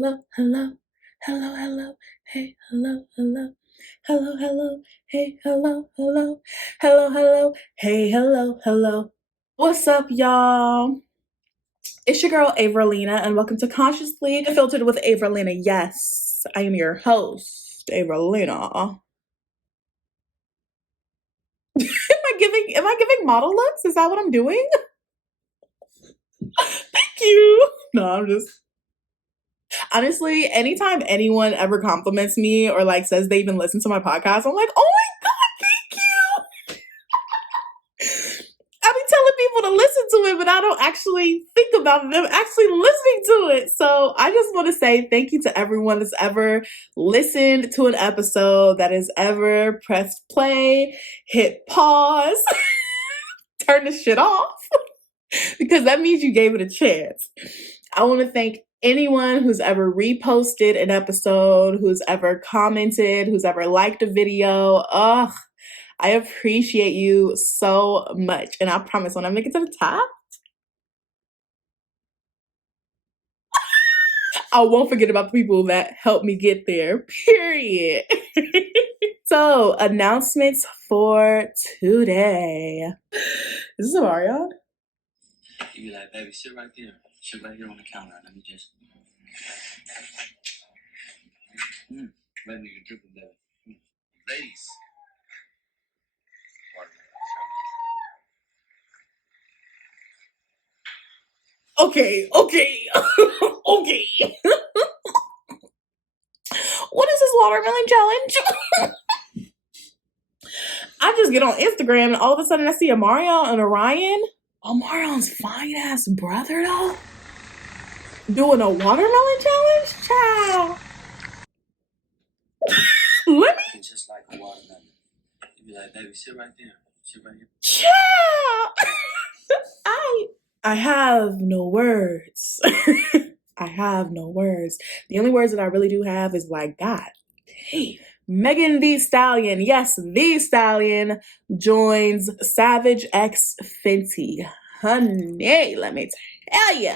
hello, hello, hello, hello, hey, hello, hello, hello, hello, hey, hello, hello, hello, hello, hey, hello, hello. What's up, y'all? It's your girl, Avralina, and welcome to Consciously Filtered with Avralina. Yes, I am your host, Avralina. Am I giving model looks? Is that what I'm doing? Thank you. No, I'm just honestly, anytime anyone ever compliments me or like says they even listen to my podcast, I'm like, oh my god, thank you. I be telling people to listen to it, but I don't actually think about them actually listening to it. So I just want to say thank you to everyone that's ever listened to an episode, that has ever pressed play, hit pause, turn the shit off, because that means you gave it a chance. I want to thank anyone who's ever reposted an episode, who's ever commented, who's ever liked a video. Ugh, I appreciate you so much. And I promise when I make it to the top, I won't forget about the people that helped me get there, period. So, announcements for today. Is this a Mario? You be like, baby, sit right there. Sit right here on the counter. Let me just. Let me drip it there. Ladies. Okay. Okay. What is this watermelon challenge? I just get on Instagram and all of a sudden I see Omarion and Orion. Omarion's fine ass brother though, doing a watermelon challenge? Child. Let me. Just like a watermelon. You be like, baby, sit right there. Sit right here. Child. I have no words. I have no words. The only words that I really do have is like, God, hey, Megan Thee Stallion, yes, Thee Stallion joins Savage X Fenty. Honey, let me tell you,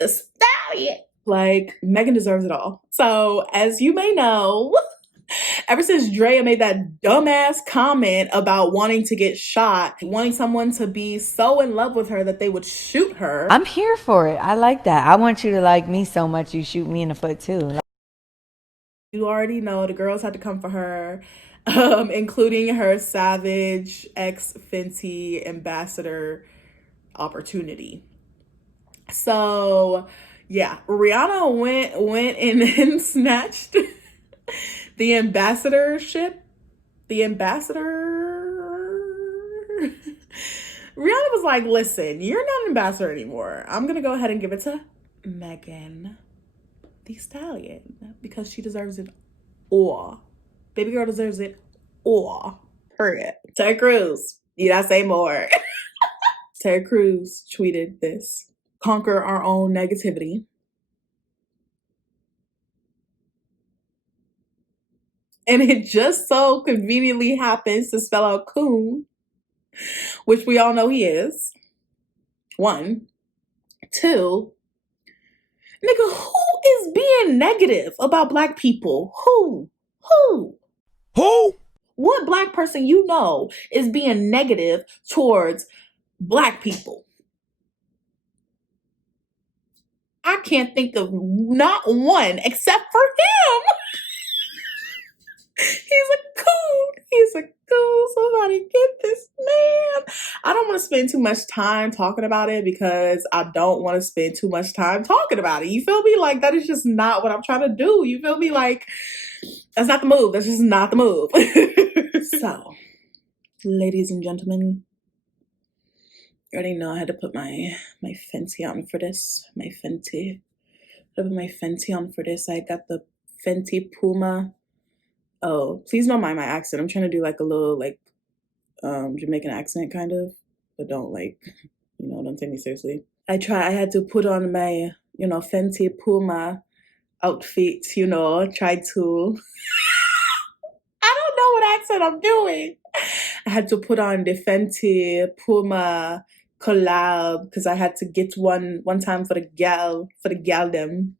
the Stallion. Like, Megan deserves it all. So, as you may know, ever since Drea made that dumbass comment about wanting to get shot, wanting someone to be so in love with her that they would shoot her. I'm here for it. I like that. I want you to like me so much you shoot me in the foot too. You already know the girls had to come for her, including her Savage X Fenty ambassador opportunity. So yeah, Rihanna went and snatched the ambassadorship. The ambassador. Rihanna was like, listen, you're not an ambassador anymore. I'm gonna go ahead and give it to Megan Thee Stallion because she deserves it all. Baby girl deserves it all. Period. Terry Crews, need I say more? Terry Crews tweeted this: conquer our own negativity. And it just so conveniently happens to spell out coon, which we all know he is. 1. 2. Nigga, who is being negative about black people? Who? What black person you know is being negative towards black people? I can't think of not one except for him. He's a coon. Somebody get this man. I don't want to spend too much time talking about it because I don't want to spend too much time talking about it. You feel me? Like, that is just not what I'm trying to do. You feel me? Like, that's not the move. That's just not the move. So, ladies and gentlemen, you already know I had to put my Fenty on for this. My Fenty. I put my Fenty on for this. I got the Fenty Puma. Oh, please don't mind my accent. I'm trying to do like a little like Jamaican accent kind of, but don't like, don't take me seriously. I had to put on my, Fenty Puma outfit, try to, I don't know what accent I'm doing. I had to put on the Fenty Puma collab because I had to get one time for the gal them.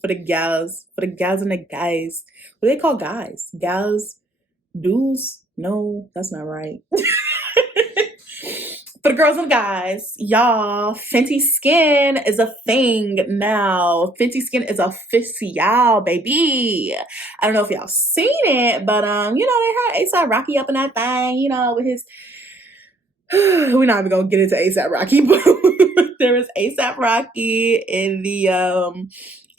For the gals. For the gals and the guys. What do they call guys? Gals? Dudes? No, that's not right. For the girls and the guys, y'all, Fenty Skin is a thing now. Fenty Skin is official, baby. I don't know if y'all seen it, but you know, they had ASAP Rocky up in that thing, you know, with his we're not even gonna get into ASAP Rocky, but there was ASAP Rocky in the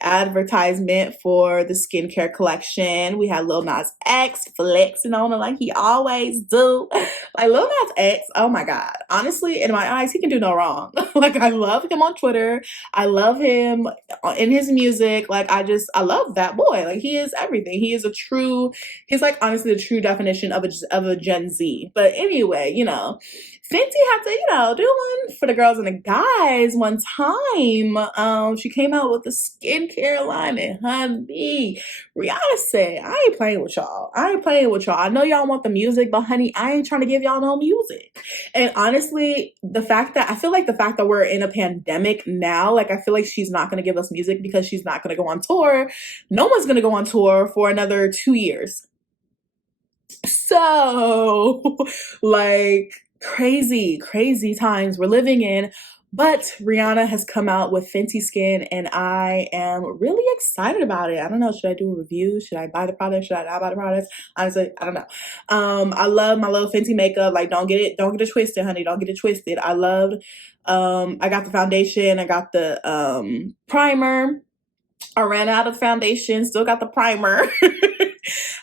advertisement for the skincare collection. We had Lil Nas X flexing on it like he always do. Like Lil Nas X, oh my god. Honestly, in my eyes, he can do no wrong. Like I love him on Twitter. I love him in his music. Like I love that boy. Like he is everything. He's like honestly the true definition of a Gen Z. But anyway, you know, Fenty had to, you know, do one for the girls and the guys one time. She came out with the skincare line and honey, Rihanna said, I ain't playing with y'all. I know y'all want the music, but honey, I ain't trying to give y'all no music. And honestly, I feel like the fact that we're in a pandemic now, like I feel like she's not going to give us music because she's not going to go on tour. No one's going to go on tour for another 2 years. So, like, crazy times we're living in. But Rihanna has come out with Fenty Skin and I am really excited about it. I don't know, should I do a review? Should I buy the product? Should I not buy the product? Honestly, I don't know. I love my little Fenty makeup. Like don't get it twisted, honey. Don't get it twisted. I got the foundation, I got the primer. I ran out of foundation, still got the primer.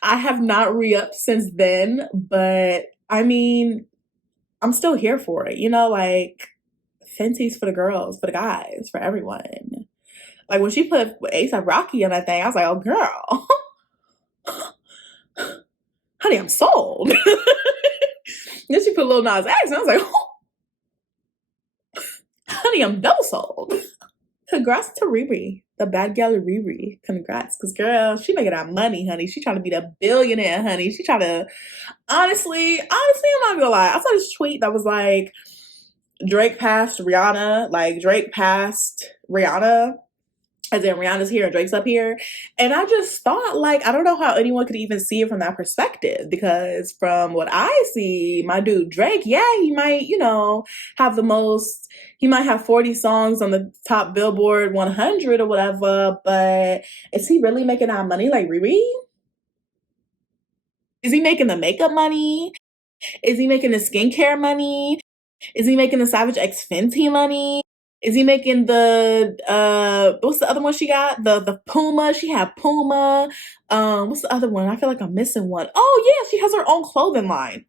I have not re-upped since then, but I mean, I'm still here for it. You know, like Fenty's for the girls, for the guys, for everyone. Like when she put ASAP Rocky on that thing, I was like, oh girl. Honey, I'm sold. Then she put Lil Nas X and I was like, oh. Honey, I'm double sold. Congrats to Riri, the bad gal Riri. Congrats, because girl, she making that money, honey. She trying to be the billionaire, honey. She trying to, honestly, I'm not gonna lie. I saw this tweet that was like, Drake passed Rihanna, like Drake passed Rihanna, as in Rihanna's here and Drake's up here. And I just thought, like, I don't know how anyone could even see it from that perspective, because from what I see, my dude Drake, yeah, he might, you know, he might have 40 songs on the top Billboard 100 or whatever, but is he really making that money like Riri? Is he making the makeup money? Is he making the skincare money? Is he making the Savage X Fenty money? Is he making the what's the other one she got? The Puma. She had Puma. What's the other one? I feel like I'm missing one. Oh yeah, she has her own clothing line.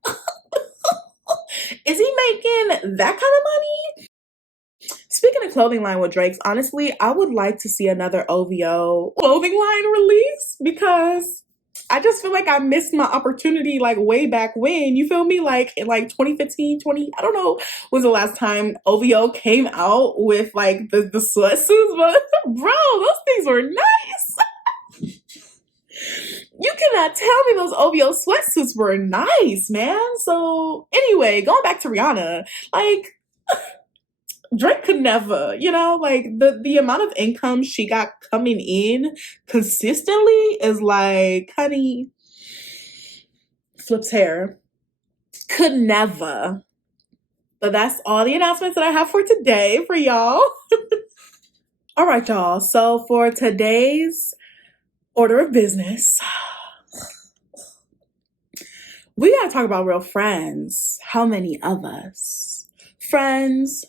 Is he making that kind of money? Speaking of clothing line with Drake's, honestly, I would like to see another OVO clothing line release because I just feel like I missed my opportunity like way back when. You feel me? Like in like 2015, I don't know was the last time OVO came out with like the sweatsuits, but bro, those things were nice. You cannot tell me those OVO sweatsuits were nice, man. So anyway, going back to Rihanna, like Drake could never, you know, like the amount of income she got coming in consistently is like, honey, flips hair. Could never. But that's all the announcements that I have for today for y'all. All right, y'all. So for today's order of business, we gotta talk about real friends. How many of us? Friends.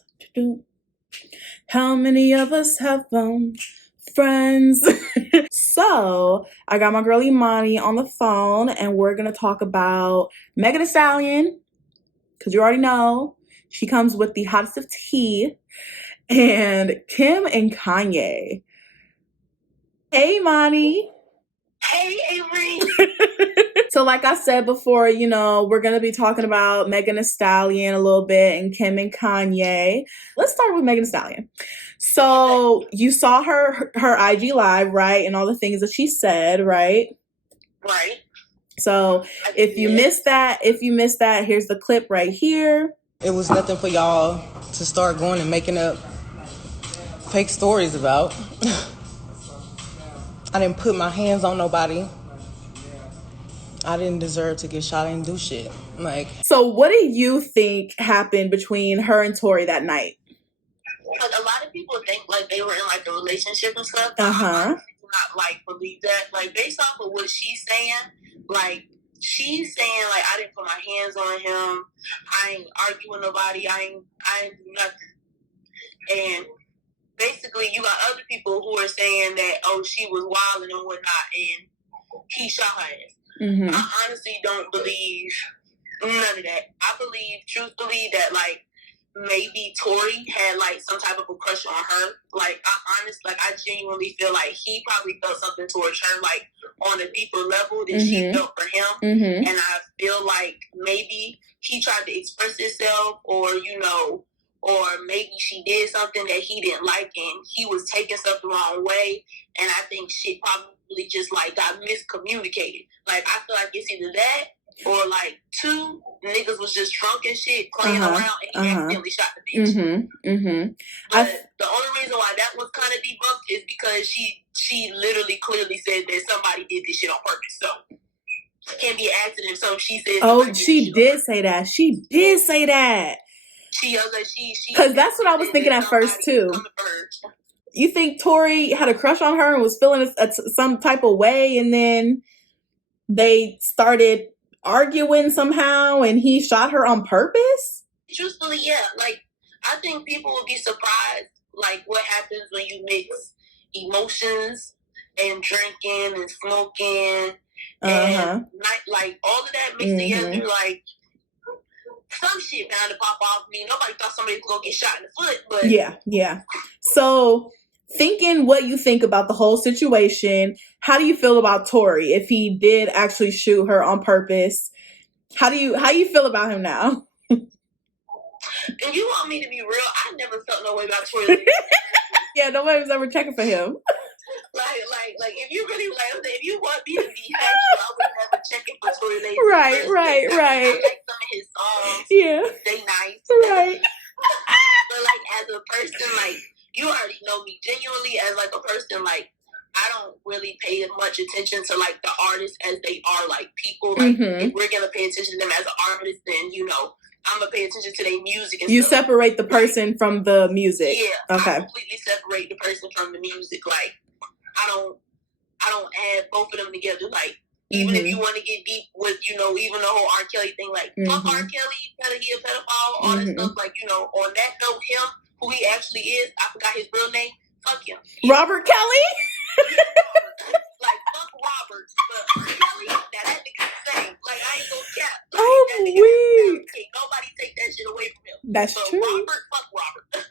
How many of us have friends? So I got my girl Imani on the phone and we're gonna talk about Megan Thee Stallion, because you already know she comes with the hottest of tea, and Kim and Kanye. Hey Imani. Hey Avery. So like I said before, you know, we're going to be talking about Megan Thee Stallion a little bit and Kim and Kanye. Let's start with Megan Thee Stallion. So you saw her IG live, right? And all the things that she said, right? Right. So if you missed that, here's the clip right here. It was nothing for y'all to start going and making up fake stories about. I didn't put my hands on nobody. I didn't deserve to get shot. I didn't do shit. Like, So what do you think happened between her and Tory that night? Like, a lot of people think like they were in like a relationship and stuff. Uh-huh. I do not like believe that. Like, based off of what she's saying, like she's saying like I didn't put my hands on him. I ain't arguing nobody. I ain't do nothing. And basically, you got other people who are saying that she was wilding and whatnot, and he shot her ass. Mm-hmm. I honestly don't believe none of that. I believe, truthfully, that like maybe Tory had like some type of a crush on her. Like I genuinely feel like he probably felt something towards her, like on a deeper level than she felt for him. Mm-hmm. And I feel like maybe he tried to express himself, or or maybe she did something that he didn't like, and he was taking stuff the wrong way. And I think shit probably just like got miscommunicated. Like I feel like it's either that, or like two niggas was just drunk and shit playing around, and he accidentally shot the bitch. Mm-hmm. Mm-hmm. But the only reason why that was kind of debunked is because she literally clearly said that somebody did this shit on purpose. So it can't be an accident. So she said. Oh, she did say that. She did say that. She because that's what I was thinking at first too. You think Tory had a crush on her and was feeling some type of way, and then they started arguing somehow, and he shot her on purpose? Truthfully, yeah. Like, I think people would be surprised, like, what happens when you mix emotions and drinking and smoking and like all of that mixed together. Like, some shit bound to pop off. I mean, nobody thought somebody was gonna get shot in the foot, but yeah. So, thinking what you think about the whole situation, how do you feel about Tory if he did actually shoot her on purpose? How do you feel about him now? If you want me to be real, I never felt no way about Tory. Yeah, nobody was ever checking for him. Like, if you really if you want me to be factual, I would never check it for Tory Lanez. Right. I like some of his songs. Yeah, they nice. Right. But like, as a person, like, you already know me. Genuinely, as like a person, like, I don't really pay as much attention to like the artists as they are like people. Like, if we're gonna pay attention to them as an artist, then I'm gonna pay attention to their music. And you stuff. Separate the person from the music. Yeah. Okay. I completely separate the person from the music. Like, I don't add both of them together. Like, even if you want to get deep with, even the whole R. Kelly thing, like, fuck R. Kelly, he a pedophile, all this stuff. Like, on that note, him, who he actually is, I forgot his real name. Fuck him. Robert Kelly. Like, fuck Robert, but Kelly, now that nigga's same. Like, I ain't gonna cap. Like, Oh, weak. Nobody take that shit away from him. That's true. Robert, fuck Robert.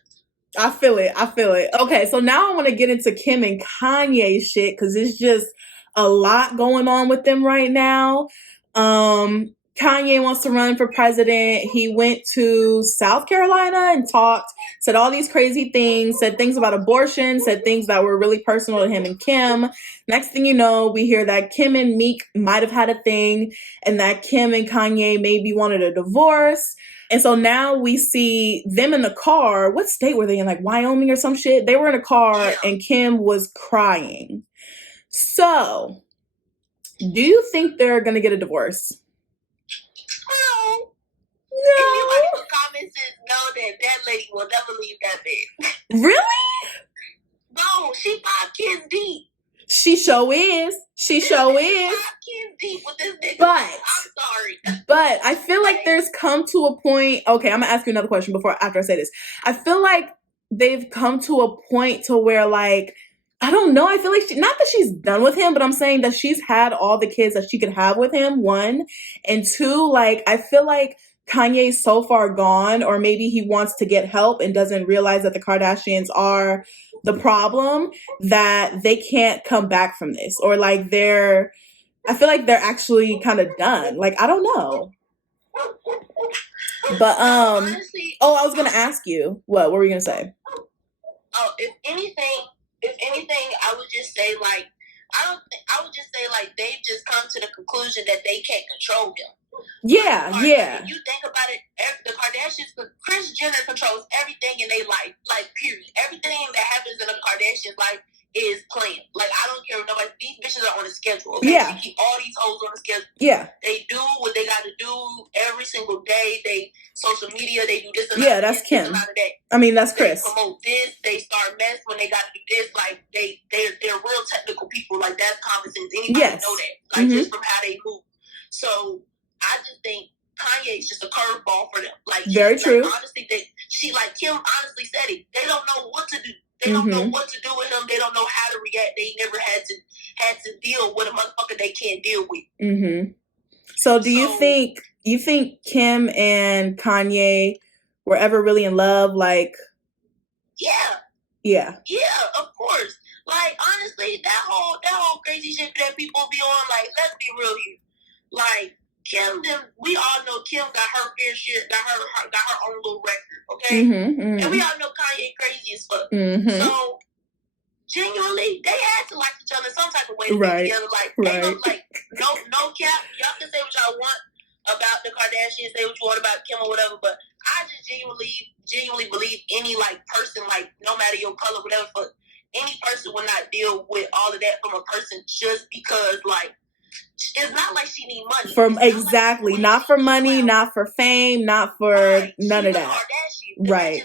I feel it. Okay, so now I want to get into Kim and Kanye shit, because it's just a lot going on with them right now. Kanye wants to run for president. He went to South Carolina and said all these crazy things, said things about abortion, said things that were really personal to him and Kim. Next thing you know, we hear that Kim and Meek might have had a thing, and that Kim and Kanye maybe wanted a divorce. And so now we see them in the car. What state were they in? Like Wyoming or some shit? They were in a car and Kim was crying. So, do you think they're going to get a divorce? No. Anybody who comments know that lady will never leave that bed. Really? No, she 5 kids deep. She sure is. 5 kids deep with this nigga. But I'm sorry. But I feel like there's come to a point. Okay, I'm gonna ask you another question after I say this. I feel like they've come to a point to where, like, I don't know. I feel like not that she's done with him, but I'm saying that she's had all the kids that she could have with him. 1 and 2. Like, I feel like Kanye's so far gone, or maybe he wants to get help and doesn't realize that the Kardashians are the problem, that they can't come back from this, or like I feel like they're actually kind of done. Like, I don't know. But honestly, I was gonna ask you, what were you gonna say? Oh, if anything, I would just say like they've just come to the conclusion that they can't control him. Yeah. If you think about it, the Kardashians, Kris Jenner controls everything in their life. Like, period. Everything that happens in a Kardashian's life is playing. Like, I don't care if nobody, these bitches are on a schedule, okay? Yeah. She keep all these hoes on a schedule. Yeah. They do what they got to do every single day. They, social media, they do this and Yeah, that. that's this Kim. and out of that. I mean, that's They Chris. promote this. They start mess when they got to do this. Like, they're real technical people. Like, that's common sense. Anybody Yes. know that. Like, just from how they move. So, I just think Kanye's just a curveball for them. Like, very true. Like, honestly, she, like, Kim honestly said it. They don't know what to do. They don't know what to do with him. They don't know how to react. They never had to deal with a motherfucker they can't deal with. So do you think Kim and Kanye were ever really in love? Like, yeah, of course. Like, honestly, that whole crazy shit that people be on. Like, let's be real here. Like, Kim, we all know Kim got her fair share, got her own little record, okay? And we all know Kanye crazy as fuck. So, genuinely, they had to like each other some type of way to be together. Like, they look like, no cap. Y'all can say what y'all want about the Kardashians, say what you want about Kim or whatever, but I just genuinely believe any, like, person, like, no matter your color, whatever, but any person will not deal with all of that from a person just because, like, it's not like she need money. Exactly. Not for money, not for fame, not for none of that. Right.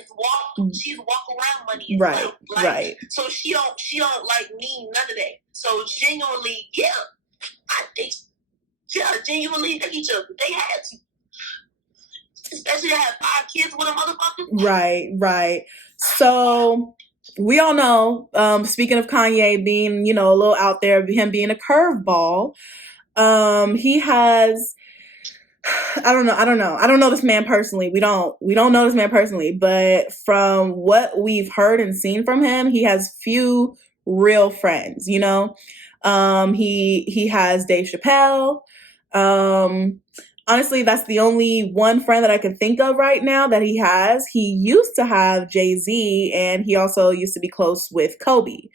She's walk around money. Right. Like, right. So she don't like need none of that. So genuinely, yeah, I think, yeah, genuinely they each other. They had to. Especially to have 5 kids with a motherfucker. Right. So we all know, speaking of Kanye being, a little out there, him being a curveball, he has, I don't know this man personally. We don't know this man personally, but from what we've heard and seen from him, he has few real friends, He has Dave Chappelle. Honestly, that's the only one friend that I can think of right now that he has. He used to have Jay-Z, and he also used to be close with Kobe.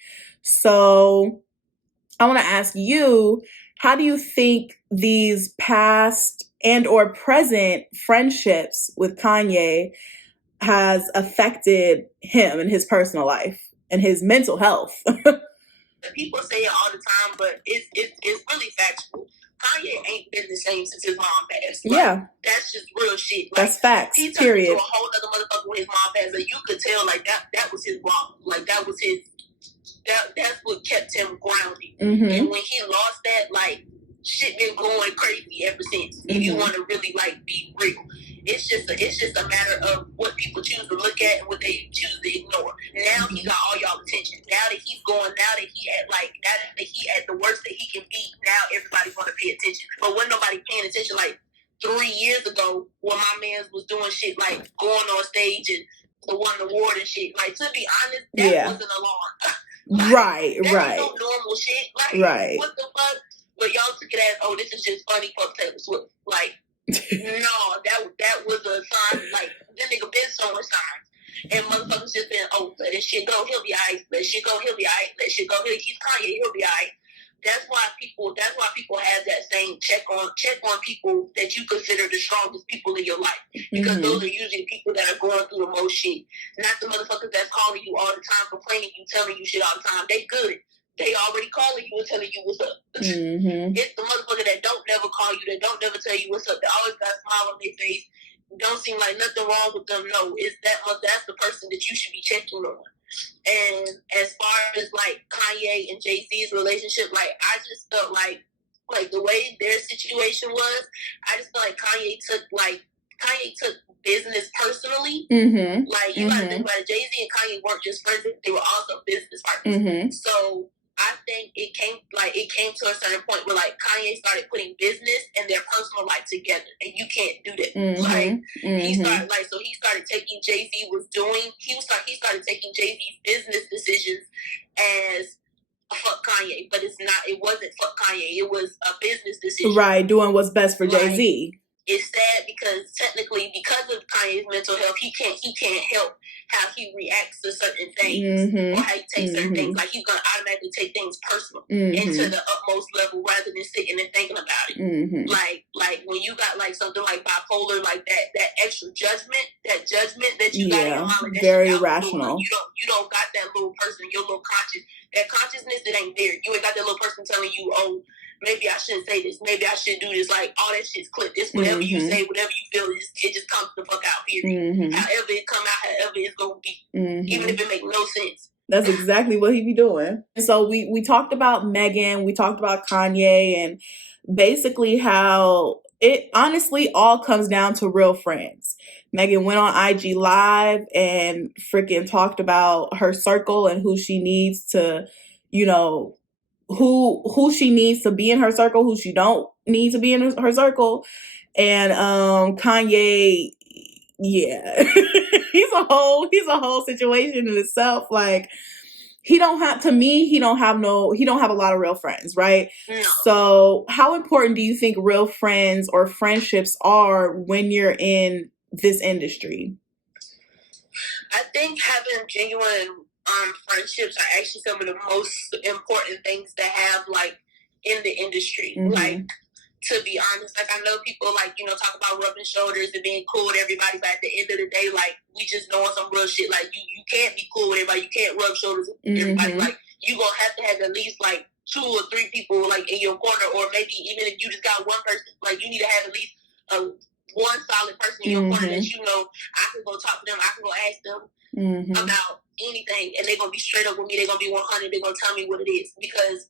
So I want to ask you, how do you think these past and or present friendships with Kanye has affected him in his personal life and his mental health? People say it all the time, but it's really factual. Kanye ain't been the same since his mom passed. Like, yeah. That's just real shit. Like, that's facts. He turned period. into a whole other motherfucker when his mom passed. Like, you could tell, like, that was his rock. Like, that was his, that's what kept him grounded. And when he lost that, like, shit been going crazy ever since. If you want to really, like, be real. It's just a matter of what people choose to look at and what they choose to ignore. Now he got all y'all attention. Now that he's going, now that he at the worst that he can be, now everybody's going to pay attention. But when nobody paying attention, like 3 years ago, when my man was doing shit like going on stage and won the award and shit, like, to be honest, that was an alarm. Like, right. That's no normal shit. Like, what the fuck? But y'all took it as, oh, this is just funny for Taylor Swift. Like, no, that was a sign. Like, that nigga been showing signs. And motherfuckers just been, oh, let this shit go, he'll be alright. Let shit go, he'll be alright. Let shit go, he's Kanye, he'll be alright. That's why people have that same check on people that you consider the strongest people in your life. Because those are usually people that are going through the most shit. Not the motherfuckers that's calling you all the time, complaining you, telling you shit all the time. They good. They already calling you and telling you what's up. It's the motherfucker that don't never call you, that don't never tell you what's up. They always got a smile on their face. Don't seem like nothing wrong with them. No, that's the person that you should be checking on. And as far as like Kanye and Jay-Z's relationship, like, I just felt like the way their situation was, I just felt like Kanye took business personally. Like, you gotta think about it. Jay-Z and Kanye weren't just friends; they were also business partners. So I think it came to a certain point where, like, Kanye started putting business and their personal life together, and you can't do that. Like, he started taking Jay-Z he started taking Jay-Z's business decisions as fuck Kanye, but it wasn't fuck Kanye. It was a business decision. Right, doing what's best for Jay-Z. it's sad because technically, because of Kanye's mental health, he can't help how he reacts to certain things or how he takes certain things. Like he's gonna automatically take things personal and to the utmost level rather than sitting and thinking about it. Like when you got like something like bipolar, like that extra judgment that you got in your mind, like very irrational. You don't got that little person, your little consciousness that ain't there. You ain't got that little person telling you, oh, maybe I shouldn't say this, maybe I should do this. Like all that shit's clipped. It's whatever you say, whatever you feel, it just comes the fuck out here. However it come out, however it's gonna be, even if it make no sense. That's exactly what he be doing. And so we talked about Megan, we talked about Kanye, and basically how it honestly all comes down to real friends. Megan went on IG Live and freaking talked about her circle and who she needs to, you know, who she needs to be in her circle, who she don't need to be in her circle. And Kanye, yeah, he's a whole situation in itself. Like he don't have a lot of real friends, right? No. So how important do you think real friends or friendships are when you're in this industry? I think having genuine friendships are actually some of the most important things to have, like, in the industry. Like, to be honest, like, I know people, like, you know, talk about rubbing shoulders and being cool with everybody, but at the end of the day, like, we just knowing some real shit. Like, you can't be cool with everybody. You can't rub shoulders with everybody. Like, you gonna have to have at least, like, 2 or 3 people, like, in your corner, or maybe even if you just got one person, like, you need to have at least one solid person in your corner that you know I can go talk to them, I can go ask them about anything, and they're gonna be straight up with me. They're gonna be 100. They're gonna tell me what it is, because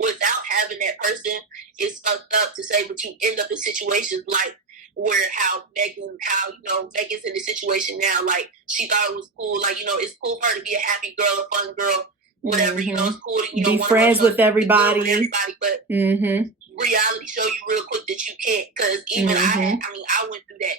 without having that person, it's fucked up to say, but you end up in situations like where Megan's in the situation now. Like, she thought it was cool, like, you know, it's cool for her to be a happy girl, a fun girl, whatever, you know, it's cool to, you know, be friends with everybody, but reality show you real quick that you can't, because even I went through that.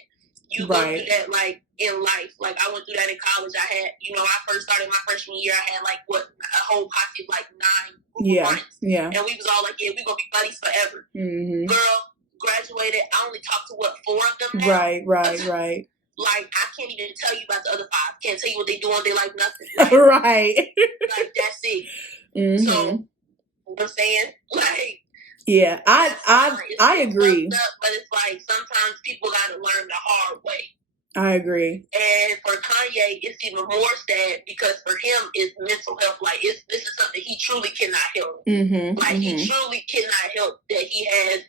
You go through that, like, in life. Like, I went through that in college. I had, you know, I first started my freshman year, I had, like, a whole posse of, like, 9 friends. Yeah. And we was all like, yeah, we gonna be buddies forever. Girl, graduated, I only talked to, 4 of them now? Right. Like, I can't even tell you about the other 5. Can't tell you what they doing. They like nothing. Like, right. Like, that's it. So, you know what I'm saying? Like, yeah, I agree. Up, but it's like sometimes people got to learn the hard way. I agree. And for Kanye, it's even more sad because for him, it's mental health. Like, this is something he truly cannot help. Like, he truly cannot help that he has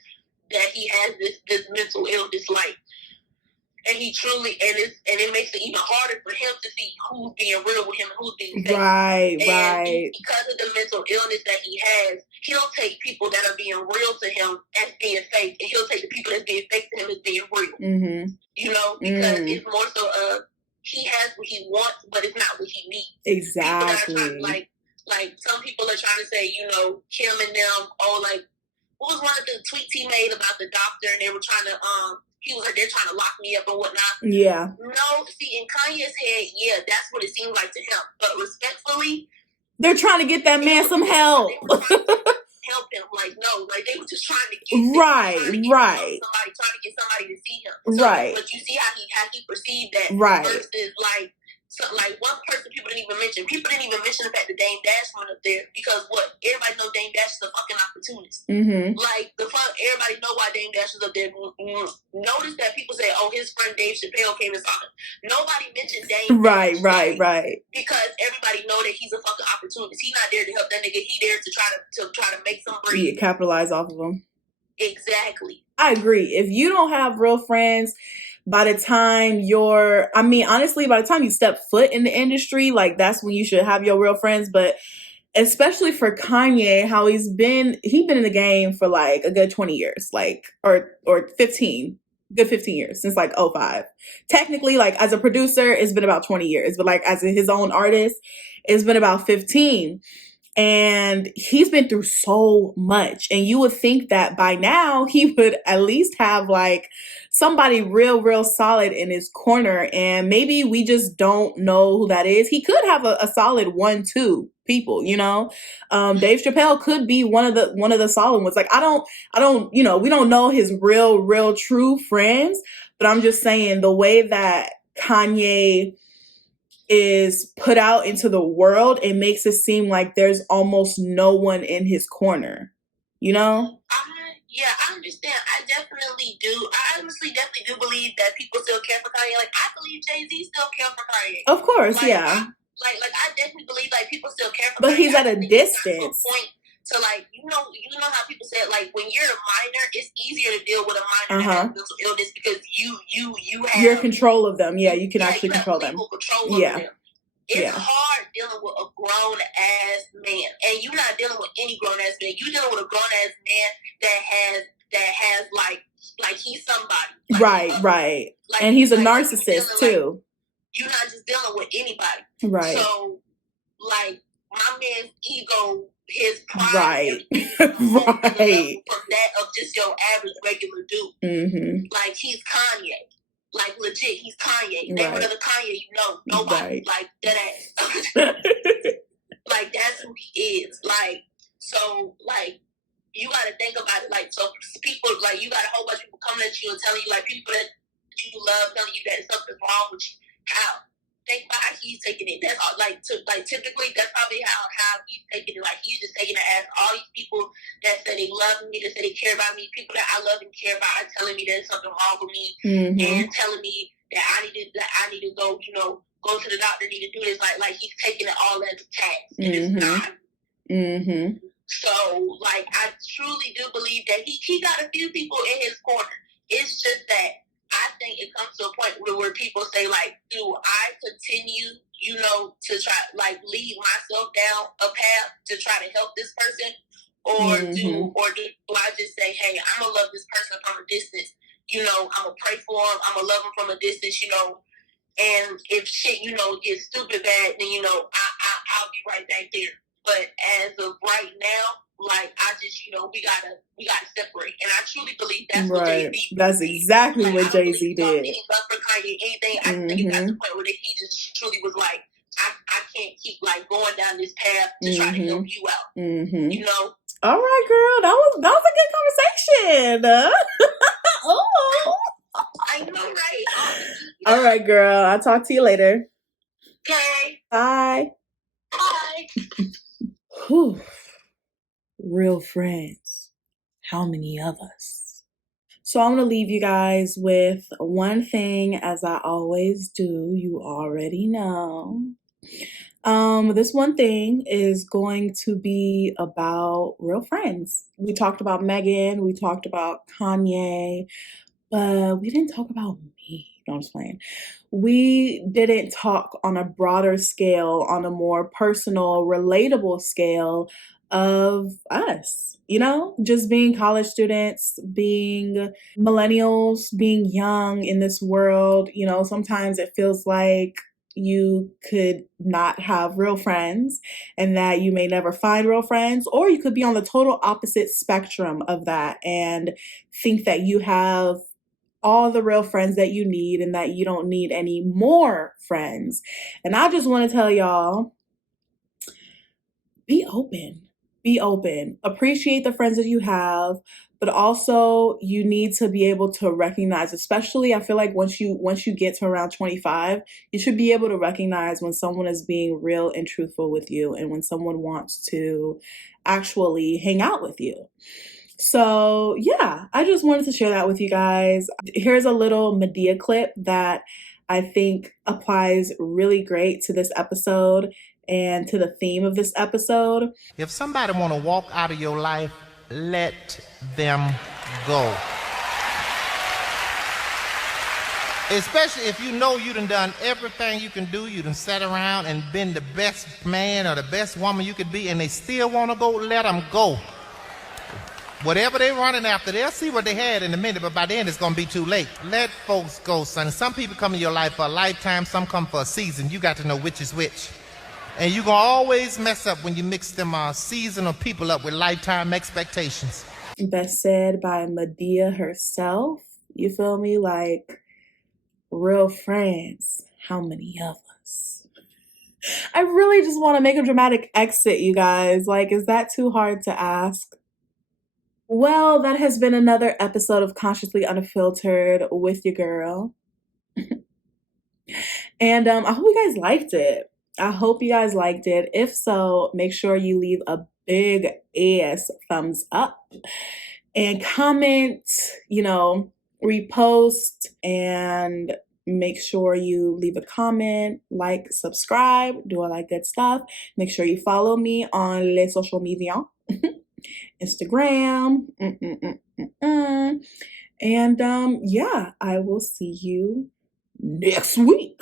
this mental illness. Like, and he truly, and it makes it even harder for him to see who's being real with him and who's being fake. Right. Because of the mental illness that he has, he'll take people that are being real to him as being fake, and he'll take the people that's being fake to him as being real. You know, because it's more so he has what he wants, but it's not what he needs. Exactly. People that are trying, like some people are trying to say, you know, Kim and them, like, what was one of the tweets he made about the doctor, and they were trying to he was like, they're trying to lock me up and whatnot. Yeah. No, see, in Kanye's head, yeah, that's what it seems like to him. But respectfully, they're trying to get that man some help. They were trying to help him. Like, no, like, they were just trying to get somebody to see him. So, right. But you see how he perceived that. Right. Versus, like, one person people didn't even mention. People didn't even mention the fact that Dame Dash went up there, because everybody know Dame Dash is a fucking opportunist. Like, everybody know why Dame Dash is up there. Notice that people say, oh, his friend Dave Chappelle came and saw him. Nobody mentioned Dame Dash. Right. Because everybody know that he's a fucking opportunist. He's not there to help that nigga. He there to try to make some bread. Yeah, capitalize off of him. Exactly. I agree. If you don't have real friends, by the time by the time you step foot in the industry, like, that's when you should have your real friends. But especially for Kanye, how he's been in the game for like a good 20 years, like, or 15 years, since like 2005. Technically, like, as a producer, it's been about 20 years, but like as his own artist, it's been about 15. And he's been through so much. And you would think that by now he would at least have like somebody real solid in his corner. And maybe we just don't know who that is. He could have a solid 1-2 people, you know. Dave Chappelle could be one of the solid ones. Like I don't, you know, we don't know his real true friends, but I'm just saying the way that Kanye is put out into the world, it makes it seem like there's almost no one in his corner, you know? Yeah, I understand. I definitely do. I honestly definitely do believe that people still care for Kanye. Like, I believe Jay-Z still care for Kanye. Of course, like, yeah. I definitely believe, like, people still care for But Kanye. he's at a distance. To a point to, like, you know how people say, like, when you're a minor, it's easier to deal with a minor that has mental illness because you have... You're in control of them. Yeah, you can actually control them. Control over them. It's hard dealing with a grown-ass man. And you're not dealing with any grown-ass man. You're dealing with a grown-ass man that has like he's somebody. Like, right. Like, and he's a narcissist, too. You're not just dealing with anybody. Right. So, like, my man's ego, his pride... Right. Right. From that of just your average regular dude. Mm-hmm. Like, he's Kanye. Like, legit, he's Kanye. Name another Kanye you know. Nobody. Like, that ass. Like, that's who he is. Like, so, like, you gotta think about it. Like, so people, like, you got a whole bunch of people coming at you and telling you, like, people that you love telling you that something's wrong with you. How? Think about how he's taking it. That's all, typically, that's probably how he's taking it. Like, he's just taking it as all these people that say they love me, that say they care about me, people that I love and care about are telling me there's something wrong with me and telling me that I need to go, you know, go to the doctor, need to do this. Like he's taking it all as a tax. And it's not. So, like, I truly do believe that he got a few people in his corner. It's just that I think it comes to a point where people say, like, do I continue, you know, to try, like, lead myself down a path to try to help this person? Or do I just say, hey, I'm going to love this person from a distance. You know, I'm going to pray for him. I'm going to love him from a distance, you know. And if shit, you know, gets stupid bad, then, you know, I'll be right back there. But as of right now, like, I just, you know, we gotta separate. And I truly believe that's what Jay-Z did. That's exactly like, what Jay-Z did. Anything for Kanye, anything, I think it got to the point where he just truly was like, I can't keep, like, going down this path to try to help you out. You know? All right, girl. That was a good conversation. Oh. I know, right? All right, girl. I'll talk to you later. Okay. Bye. Bye. Whew. Real friends. How many of us? So I'm going to leave you guys with one thing, as I always do. You already know. This one thing is going to be about real friends. We talked about Megan. We talked about Kanye. But we didn't talk about me. No, I'm just playing. We didn't talk on a broader scale, on a more personal, relatable scale of us, you know, just being college students, being millennials, being young in this world. You know, sometimes it feels like you could not have real friends and that you may never find real friends, or you could be on the total opposite spectrum of that and think that you have all the real friends that you need and that you don't need any more friends. And I just want to tell y'all, be open. Be open. Appreciate the friends that you have, but also you need to be able to recognize, especially I feel like once you get to around 25, you should be able to recognize when someone is being real and truthful with you and when someone wants to actually hang out with you. So yeah, I just wanted to share that with you guys. Here's a little Medea clip that I think applies really great to this episode and to the theme of this episode. If somebody want to walk out of your life, let them go. Especially if you know you done everything you can do, you done sat around and been the best man or the best woman you could be, and they still want to go, let them go. Whatever they're running after, they'll see what they had in a minute, but by then it's going to be too late. Let folks go, son. Some people come in your life for a lifetime, some come for a season. You got to know which is which. And you're going to always mess up when you mix them seasonal people up with lifetime expectations. Best said by Medea herself. You feel me? Like, real friends. How many of us? I really just want to make a dramatic exit, you guys. Like, is that too hard to ask? Well, that has been another episode of Consciously Unfiltered with your girl. And I hope you guys liked it. I hope you guys liked it. If so, make sure you leave a big ass thumbs up and comment, you know, repost, and make sure you leave a comment, like, subscribe, do all that good stuff. Make sure you follow me on les social media. Instagram. And yeah, I will see you next week.